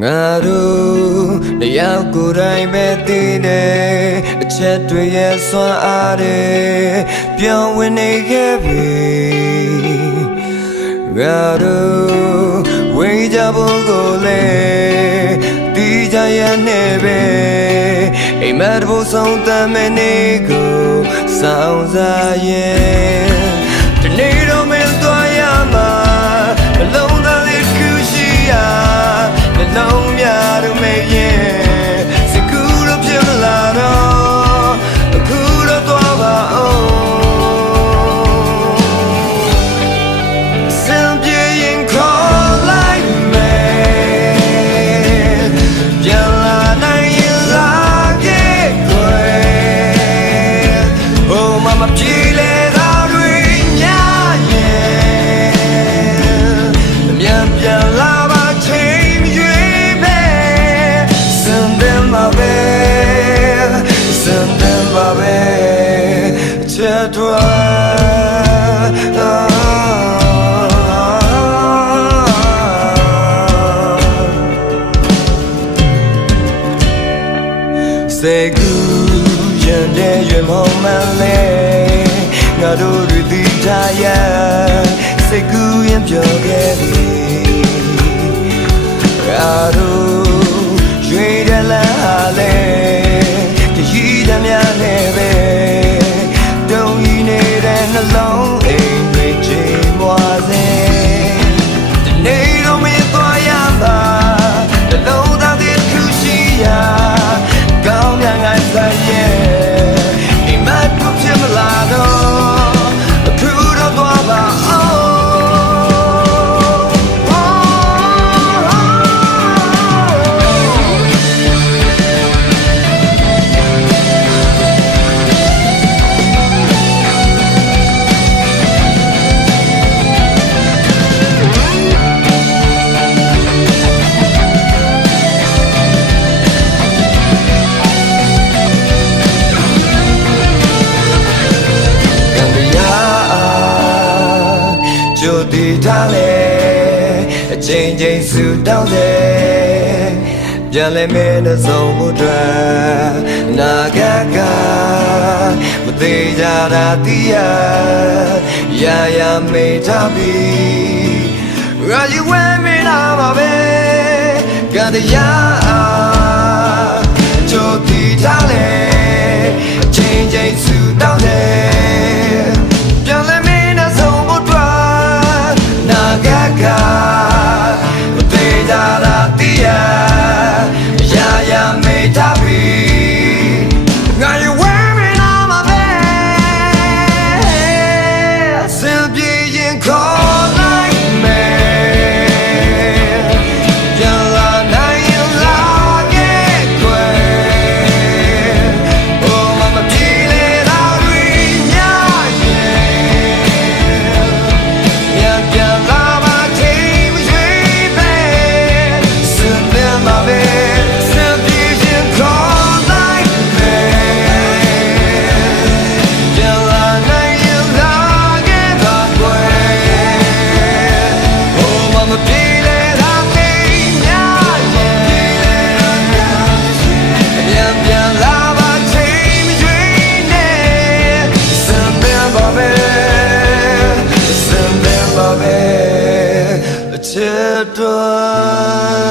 ငါတို့တယောက်ကိုယ်တိုင်ပဲသိနေအချက်တွေရဲ့ဆွမ်းအားတွေပြောင်းဝင်နေခဲ့ပြီငါတို့ဝေးကြဖို့ကိုလေတီးကြရနေပဲအိမ်မက်ဖို့ဆုံးတမ်းမနေကိုစောင်းစားရဲ့ Say good ရင်တဲ့ရွယ်မောင်မလဲငါတို့တွေသိထားရစိတ်ကူးရင်ပြောခဲ့ပြီငါတို့ရွေတဲ့လမ်း တည်ထားလေအချိန်ချင်းဆူတောင်းတယ်ပြန်လဲမင်းနဲ့ဆုံးမှုတွေနာဂကမသေးကြတာတရားရာရာမေးထားပြီရာယူဝဲမင်းလာပါပဲကံတရား 切断。